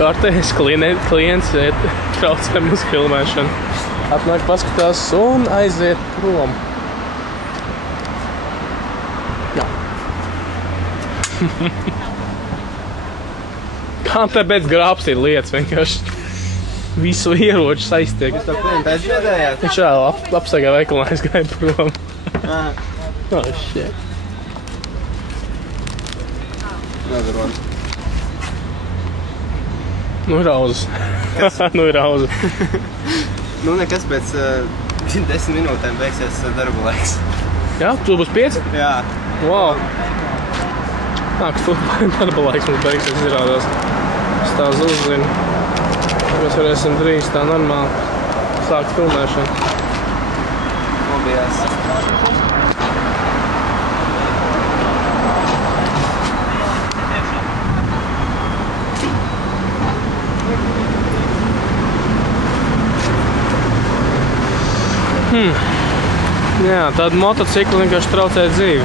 Kārtējais klients traucē mūsu filmēšanu. Atnāk paskatās un aiziet prom. Jā. Kā tāpēc grābstīt lietas vienkārši visu ieroču saiztiek. Jūs to klientu aizviedējāt? Viņš vēl apsagā veikalā aizgāja prom. Oh, shit. Nedarot. Nu ir rauzes. Nu ir rauzes. Nu nekas pēc 10 minūtēm beigsies darba laiks. Jā? Tu būs 5? Jā. Wow. Nāks tu darba laiks mums beigsies izrādās. Es tās uzzinu. Mēs varēsim drīz tā normāli sākt filmēšanu. Lobijās. Jā, tāda motocikla vienkārši traucē dzīvi.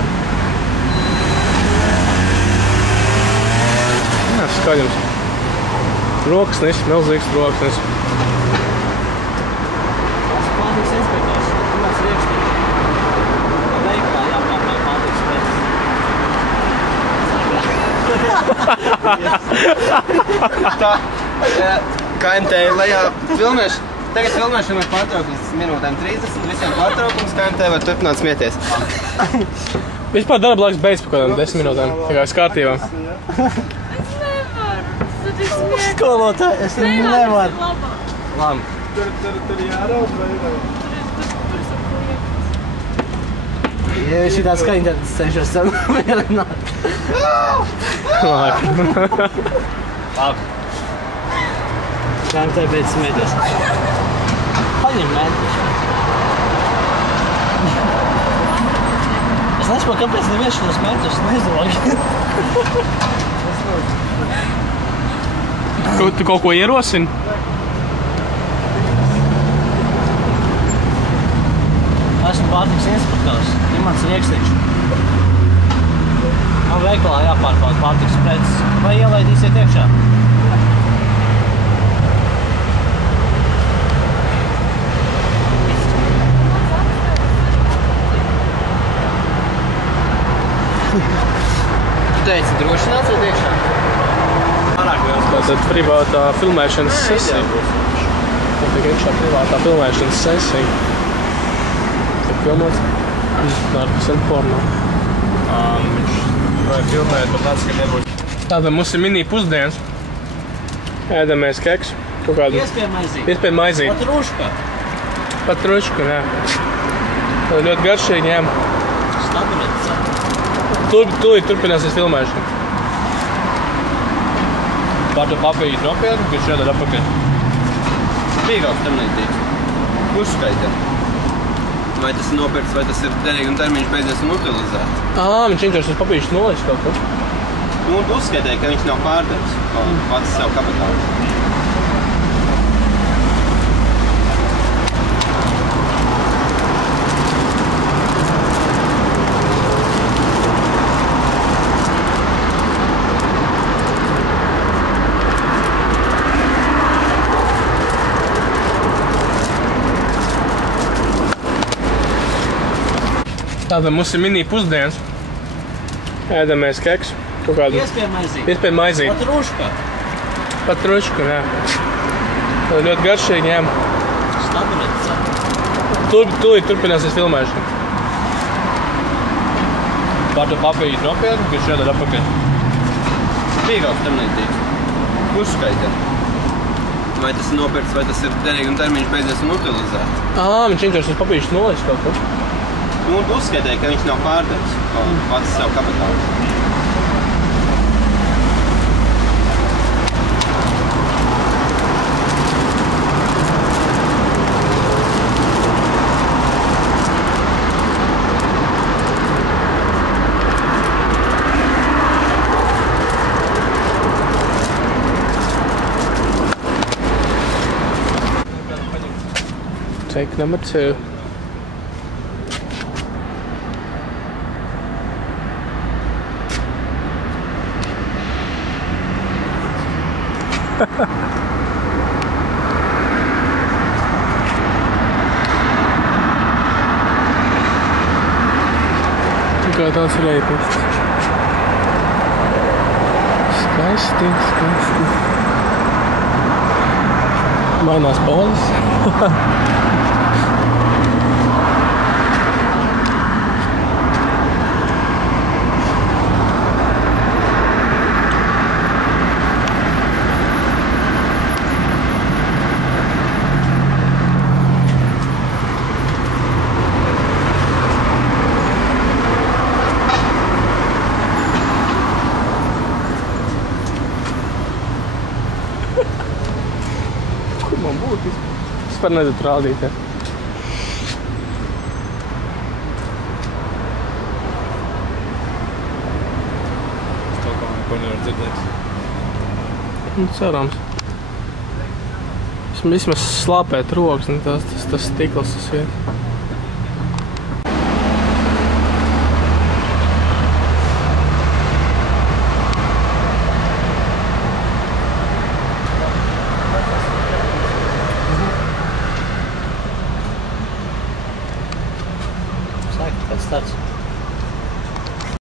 Jā, skaļums. Roksnis, milzīgs roksnis. Pārtiks inspektors, kāds riekstīt. Veiklā jāpārnāk pārtiks Tā, KMT lejā filmēšana. Tagad filmēšana var pārtraukums minūtēm 30, visiem pārtraukums, KMT var turpināt smieties. Vispār darba laiks beidz par kādām 10 minūtēm. Tā kā es kārtībā. Skolotāji, es nevaru. Labi. Tur jāraud vai ir? Ja šitā skaņa, tad es cenšos samierināt. Labi. Labi. Kā tā beidz smieties? Paņem mēdus. Es nesaprotu, kāpēc neviens šos mēdus neizlauž. Tu kaut ko ierosini? Esmu pārtiks inspektors, mans riekstīgs. Man veikalā jāpārbauda pārtiks preces. Vai ielaidīsiet iekšā? Tu teici, droši nāciet iekšā? Tātad privātā filmēšanas sesija. Tātad iekšā privātā filmēšanas sesija. Tiek filmēts. Darbs un porno. Viņš vai filmēt, bet tāds, ka nebūs. Tātad mums ir mini pusdienas. Ēdamies keksu. Kaut kādu. Iespēja maizīt. Patruška. Patrušku, jā. Tātad ļoti garšīgi, jā. Stabilizēt. Tūlīt turpināsies filmēšana. Pār to papīri nopietni, ka šādā atpakaļ. Pīraugs tam netīks. Uzskaita. Vai tas ir nopirkts, vai tas ir derīgi un termiņš beidzies un utilizēts. Viņš intereses papīrus nolaiž kaut ko. Nu, un uzskaitīja, ka viņš nav pārdevis pats sev kapitālu. Tātad mums ir mini pusdienas. Ēdamies keksu. Kaut kādu. Iespēja maizīt. Patruška. Patrušku, jā. Tātad ļoti garšīgi, jā. Stabilizēt. Tūlīt turpināsies filmēšana. Pār to papīri nopietni, ka šādā atpakaļ. Pīraugs tam netīks. Uzskaita. Vai tas ir nopirkts, vai tas ir derīgi un termiņš beidzies un utilizēts. Viņš intereses papīrus nolaiž kaut ko. Nu, un uzskaitīja, ka viņš nav pārdevis pats sev kapitālu. Take number 2. Tikai tāds reipists. Skaisti, skaisti. Mainās polis. Kur man būtu? Es par nezinu rādīt, ja. Es kaut kā neko nevaru dzirdēt. Nu, cerams. Vismaz slāpēt rokas, un tas stikls uz vietas. Saka, kāds tāds.